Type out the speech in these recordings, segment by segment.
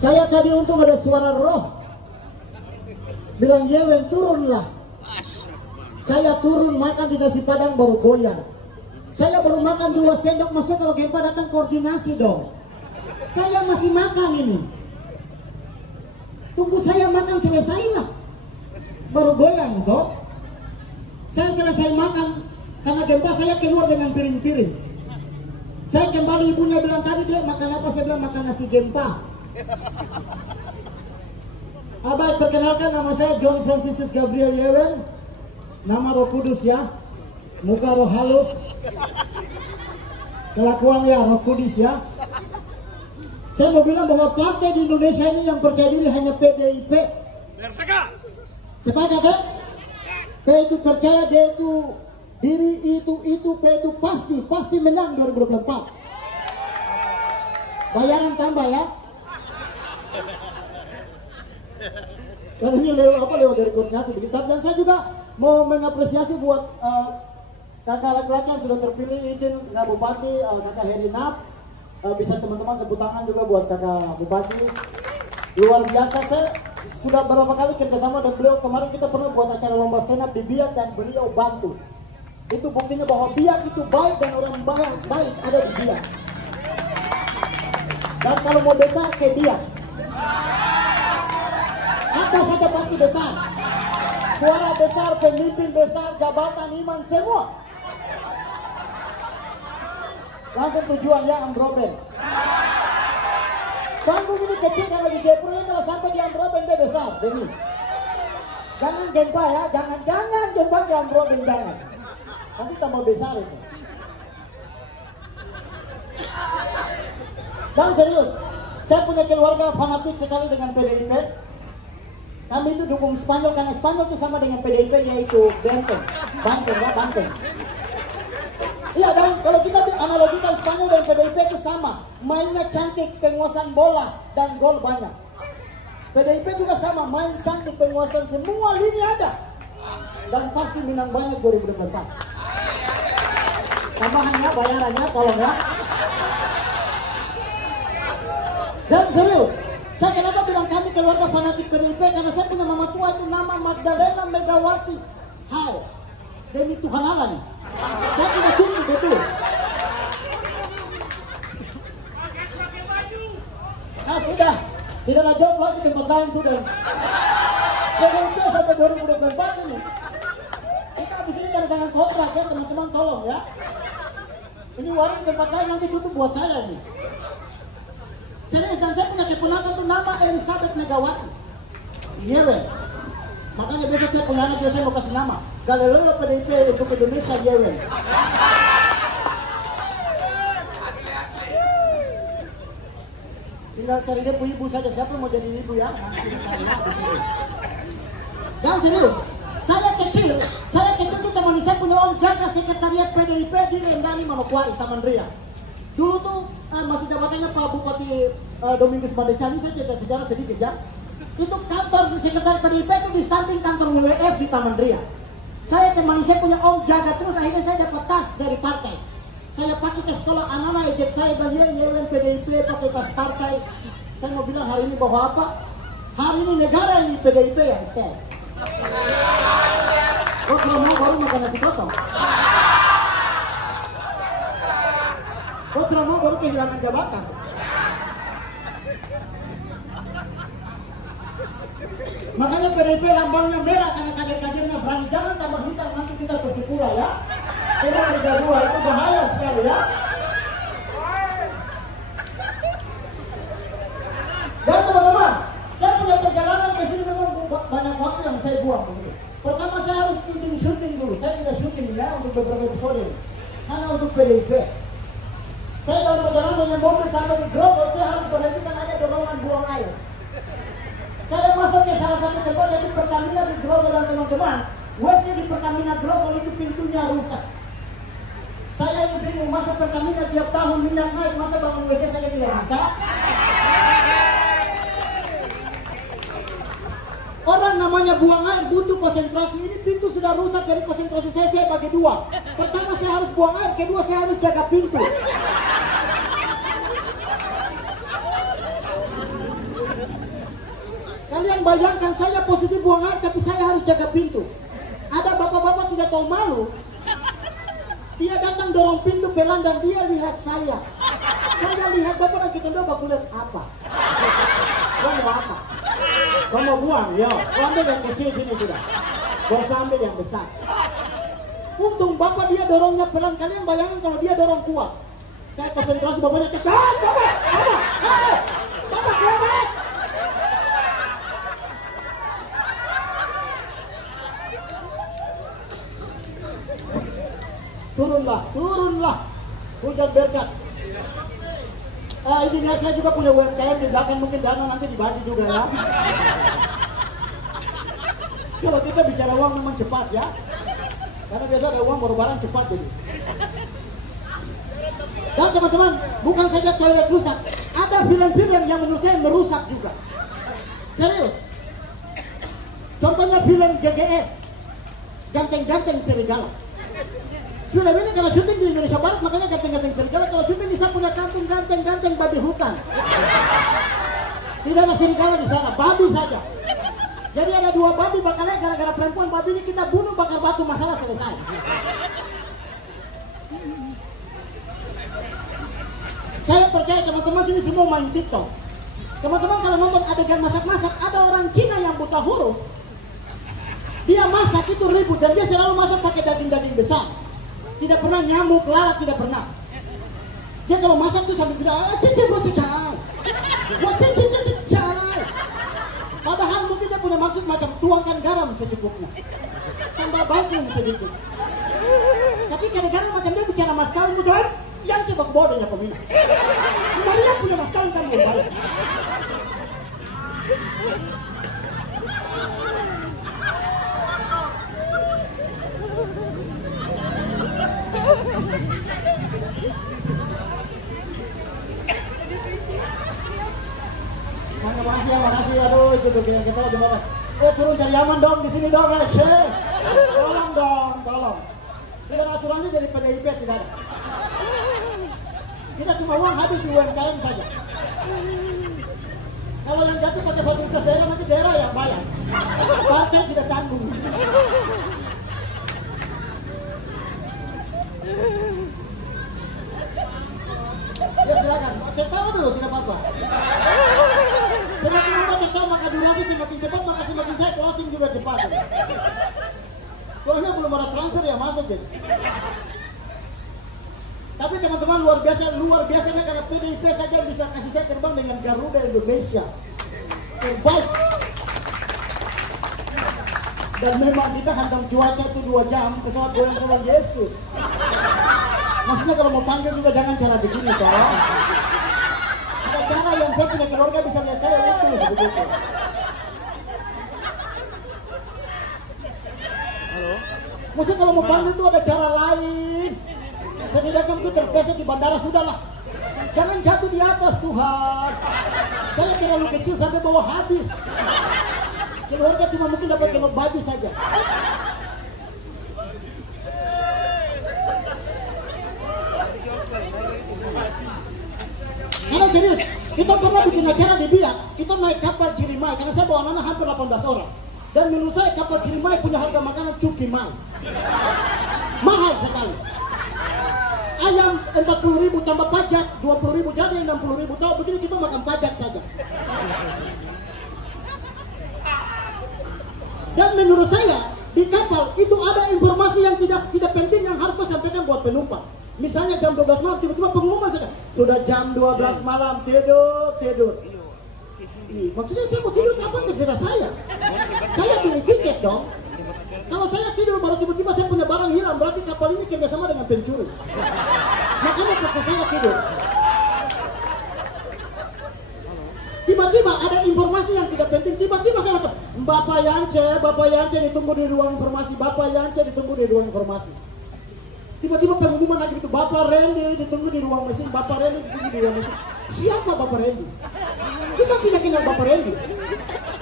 Saya tadi untung ada suara roh bilang Yewen turunlah. Saya turun makan di nasi padang baru goyang. Saya baru makan 2 sendok, maksudnya kalau Gempa datang koordinasi dong. Saya masih makan ini. Tunggu saya makan selesai lah, baru goyang toh. Saya selesai makan karena Gempa, saya keluar dengan piring-piring. Saya kembali, ibunya bilang tadi dia makan apa, saya bilang makan nasi Gempa. Baik, perkenalkan nama saya John Franciscus Gabriel Yewen. Nama Roh Kudus ya, muka roh halus, kelakuan ya Roh Kudus ya. Saya mau bilang bahwa partai di Indonesia ini yang percaya diri hanya PDIP. Sepakat ya? P itu percaya, D itu diri, itu P itu pasti menang 2024. Bayaran tambah ya. Karena ini lewat dari koordinasi begitu. Dan saya juga mau mengapresiasi buat kakak laki-laki yang sudah terpilih, izin kakak Bupati, kakak Herinap. Bisa teman-teman tepuk tangan juga buat kakak Bupati. Luar biasa, saya sudah berapa kali kerjasama dan beliau. Kemarin kita pernah buat acara lomba stand up di Biak dan beliau bantu. Itu buktinya bahwa Biak itu baik dan orang baik ada di Biak. Dan kalau mau besar ke Biak, apa saja pasti besar. Suara besar, pemimpin besar, jabatan, iman, semua. Langsung tujuan ya, Ambroben. Panggung ini kecil karena di Jepur ini, kalau sampai di Ambroben dia besar, demi. Jangan Gempa ya, jangan Gempa di Ambroben, jangan. Nanti tambah besar itu. Dan serius, saya punya keluarga fanatik sekali dengan PDIP. Kami itu dukung Spanyol karena Spanyol itu sama dengan PDIP, yaitu Banteng. Iya, dan kalau kita analogikan Spanyol dan PDIP itu sama, mainnya cantik, penguasaan bola dan gol banyak. PDIP juga sama, main cantik, penguasaan semua lini ada, dan pasti menang banyak 2024. Tambahannya, bayarannya, tolong ya. Dan serius, saya kenapa bilang kami keluarga fanatik PDIP, karena saya punya mama tua itu nama Magdalena Megawati. Hai, demi Tuhan Allah nih. Saya tidak tinggi betul. Nah sudah, tidak ada job lagi tempat lain sudah. PDIP sampai 2024 ini. Kita habis ini tanda tangan kontrak ya teman-teman, tolong ya. Ini warung tempat lain nanti tutup buat saya nih. Serius, dan saya punya keponakan tuh nama Elizabeth Megawati Yewen. Makanya besok saya punya anak, saya mau kasih nama Galileo PDIP untuk Indonesia Yewen. Tinggal cari dia ibu saja, siapa mau jadi ibu ya? Nanti dan serius, saya kecil tuh teman saya punya om jaga sekretariat PDIP di Rendani Manokwari, Taman Ria. Dulu tuh masih jabatannya Pak Bupati Domingus Bandecani, saya cerita sejarah sedikit ya. Itu kantor sekretariat PDIP itu di samping kantor WWF di Taman Ria. Saya temani, saya punya om jaga terus, akhirnya saya dapat tas dari partai. Saya pakai ke sekolah, anak-anak ejek saya bahagia Yewen PDIP pakai tas partai. Saya mau bilang hari ini bahwa apa? Hari ini negara ini PDIP yang stay. Oh, kalau mau baru makan nasi kosong. Oh, tidak mau baru kehilangan jabatan. Makanya PDIP lambangnya merah karena kader-kadernya berani. Jangan tambah hitam, nanti kita bersipura ya. Kita Liga 2 itu bahaya sekali ya. Dan teman-teman, saya punya perjalanan ke sini memang banyak waktu yang saya buang begitu. Pertama saya harus syuting dulu. Saya tidak syuting ya untuk beberapa episode. Karena untuk PDIP. Saya dalam perjalanan dengan mobil sampai di Grogol, saya harus berhenti karena ada dorongan buang air. Saya masuk ke salah satu tempat yaitu Pertamina di Grogol dan teman-teman. WC di Pertamina Grogol itu pintunya rusak. Saya yang bingung, masa Pertamina tiap tahun minyak naik, masa bangun WC saya tidak bisa? Orang namanya buang air butuh konsentrasi. Ini pintu sudah rusak, dari konsentrasi saya bagi dua. Pertama saya harus buang air, kedua saya harus jaga pintu. Sekarang bayangkan saya posisi buang air tapi saya harus jaga pintu. Ada bapak-bapak tidak tahu malu. Dia datang dorong pintu pelan dan dia lihat saya. Saya lihat bapak dan kita bapak lihat apa? Kau mau apa? Kau mau buang? Ya, kau ambil yang kecil sini sudah. Kau ambil yang besar. Untung bapak dia dorongnya pelan. Kalian bayangin kalau dia dorong kuat. Saya konsentrasi bapaknya cakap, bapak, kelewat. Turunlah, hujan berkat. Ini saya juga punya UMKM di belakang, mungkin dana nanti dibagi juga ya. Kalau kita bicara uang memang cepat ya, karena biasa ada uang baru barang cepat jadi. Dan teman-teman, bukan saja toilet rusak, ada film-film yang menurut saya merusak juga. Serius. Contohnya film GGS, Ganteng-Ganteng Serigala. Film ini kalau syuting di Indonesia Barat makanya Ganteng-Ganteng Serigala. Kalau syuting di sana punya kampung Ganteng-Ganteng babi hutan. Tidak ada serigala di sana, babi saja. Jadi ada dua babi bakalnya gara-gara perempuan babi ini kita bunuh bakar batu, masalah selesai. Saya percaya teman-teman sini semua main TikTok. Teman-teman kalau nonton adegan masak-masak, ada orang Cina yang buta huruf. Dia masak itu ribut dan dia selalu masak pakai daging-daging besar. Tidak pernah nyamuk, lalat tidak pernah. Dia kalau masak tuh sambil bilang, padahal mungkin dia punya maksud macam tuangkan garam secukupnya. Tambah baiknya sedikit. Tapi kadang-kadang macam dia bicara maskal mudah. Yang coba bodohnya peminat. Maria punya masalah kan belum balik. Makasih, aduh itu tuh kita udah banget. Turun cari aman dong di sini dong, tolong dong, tolong. Tidak asuransi dari PDIP tidak ada. Kita cuma uang habis di UMKM saja. Kalau yang jatuh pakai fasilitas daerah nanti daerah yang bayar. Partai tidak tanggung. Ya silakan, tertawa dulu tidak apa-apa. Semakin lama tertawa maka durasi semakin cepat maka semakin saya closing juga cepat. Soalnya belum ada transfer yang masuk gitu. Tapi teman-teman luar biasanya karena PDIP saja bisa kasih saya terbang dengan Garuda Indonesia terbaik. Dan memang kita hantam cuaca itu 2 jam pesawat goyang-goyang Yesus. Maksudnya kalau mau panggil juga jangan cara begini toh. Ada cara yang saya punya keluarga bisa lihat saya itu begitu. Halo. Maksudnya kalau mau panggil itu ada cara lain. Setidaknya itu terpleset di bandara sudahlah. Jangan jatuh di atas Tuhan. Saya terlalu kecil sampai bawa habis. Keluarga cuma mungkin dapat genok baju saja. Karena serius, kita pernah bikin acara di Biak, kita naik kapal Cirimai, karena saya bawa anak hampir 18 orang. Dan menurut saya kapal Cirimai punya harga makanan cukimai. Mahal sekali. Ayam 40.000 tambah pajak 20.000 jadi 60.000. Tahu begini kita makan pajak saja. Dan menurut saya di kapal itu ada informasi yang tidak penting yang harus kita sampaikan buat penumpang. Misalnya jam 12 malam tiba-tiba pengumuman saja sudah jam 12 malam tidur. Maksudnya saya mau tidur kapan terserah saya. Saya beli tiket dong. Kalau saya tidur baru tiba-tiba saya punya barang hilang berarti kapal ini kerjasama dengan pencuri. Makanya paksa saya tidur. Tiba-tiba ada informasi yang tidak penting. Tiba-tiba saya kata, Bapak Yance ditunggu di ruang informasi. Bapak Yance ditunggu di ruang informasi. Tiba-tiba pengumuman lagi itu, Bapak Randy ditunggu di ruang mesin. Bapak Randy ditunggu di ruang mesin. Siapa Bapak Randy? Kita tidak kenal Bapak Randy.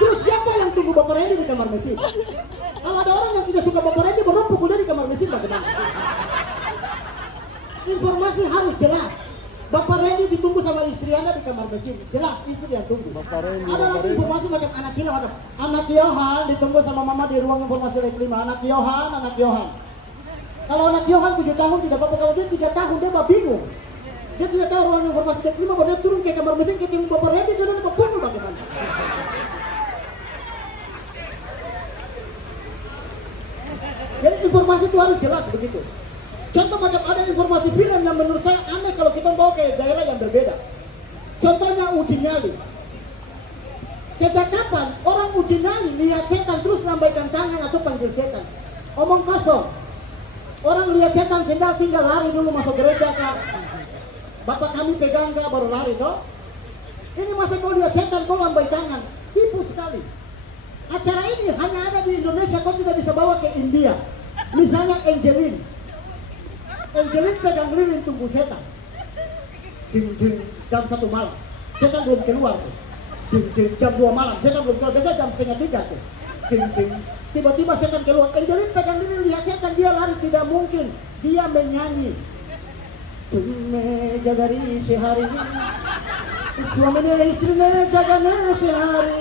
Terus siapa yang tunggu Bapak Randy di kamar mesin? Kalau ada orang yang tidak suka Bapak Randy, baru pukul dia di kamar mesin bagaimana? Informasi harus jelas. Bapak Randy ditunggu sama istri Anda di kamar mesin. Jelas istri yang tunggu. Ada lagi informasi macam anak Yohan, macam anak Yohan ditunggu sama mama di ruang informasi Lek 5. Anak Yohan. Kalau anak Yohan 7 tahun tidak apa-apa, kalau dia 3 tahun dia mah bingung. Dia tidak tahu ruang informasi Lek 5, baru dia turun ke kamar mesin ketemu Bapak Randy, dia udah pukul bagaimana. Jadi informasi itu harus jelas begitu. Contoh macam ada informasi film yang menurut saya aneh kalau kita bawa ke daerah yang berbeda. Contohnya uji nyali. Sejak kapan orang uji nyali lihat setan terus lambaikan tangan atau panggil setan? Omong kosong. Orang lihat setan sendal tinggal lari dulu masuk gereja kak. Bapak kami pegang kak baru lari toh. Ini masa kau lihat setan kau lambai tangan? Tipu sekali. Acara ini hanya ada di Indonesia, kau tidak bisa bawa ke India. Misalnya Angelin pegang lilin tunggu setan. Ding jam 1 malam. Setan belum keluar tuh. Ding jam 2 malam. Setan belum keluar. Biasanya jam 2:30 tuh. Ding. Tiba-tiba setan keluar. Angelin pegang lilin lihat setan, dia lari, tidak mungkin. Dia menyanyi. Sume jagari sehari. Suaminya istrinya jagane sehari.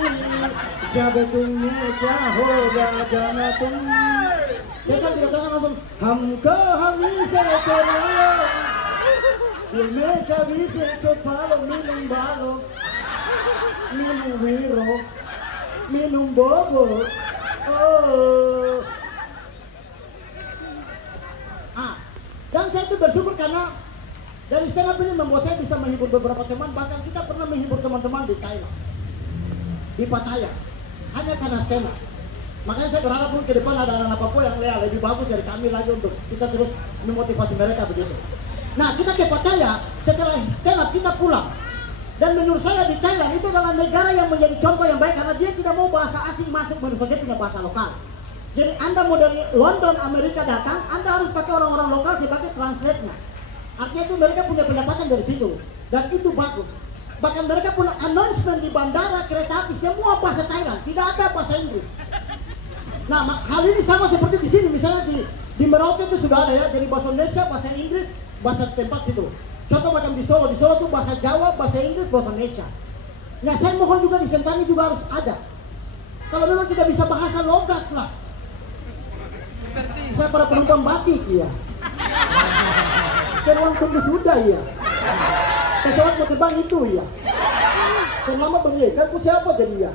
Jabe tumne kya hoga jana tum. Setan tidak tangan langsung hamko hami se chalo. Dil me kabi se chopalo minum balo. Minum wiro. Minum bobo. Oh. Dan saya itu bersyukur karena dari stand up ini membuat saya bisa menghibur beberapa teman, bahkan kita pernah menghibur teman-teman di Thailand, di Pattaya, hanya karena stand up. Makanya saya berharap pun ke depan ada anak-anak Papua yang lebih bagus dari kami lagi untuk kita terus memotivasi mereka begitu. Nah kita ke Pattaya, setelah stand up kita pulang. Dan menurut saya di Thailand itu adalah negara yang menjadi contoh yang baik karena dia tidak mau bahasa asing masuk, menurut saya punya bahasa lokal. Jadi Anda mau dari London, Amerika datang, Anda harus pakai orang-orang lokal sebagai translate-nya. Artinya itu mereka punya pendapatan dari situ. Dan itu bagus. Bahkan mereka punya announcement di bandara, kereta api, semua bahasa Thailand. Tidak ada bahasa Inggris. Nah, hal ini sama seperti di sini. Misalnya di Merauke itu sudah ada ya. Jadi bahasa Indonesia, bahasa Inggris, bahasa tempat situ. Contoh macam di Solo itu bahasa Jawa, bahasa Inggris, bahasa Indonesia. Nah, saya mohon juga di Sentani juga harus ada. Kalau memang tidak bisa bahasa logat lah. Saya para penumpang batik ya. Ke ruang tunggu sudah ya. Pesawat mau terbang itu ya. Dan lama bang kan siapa jadi ya.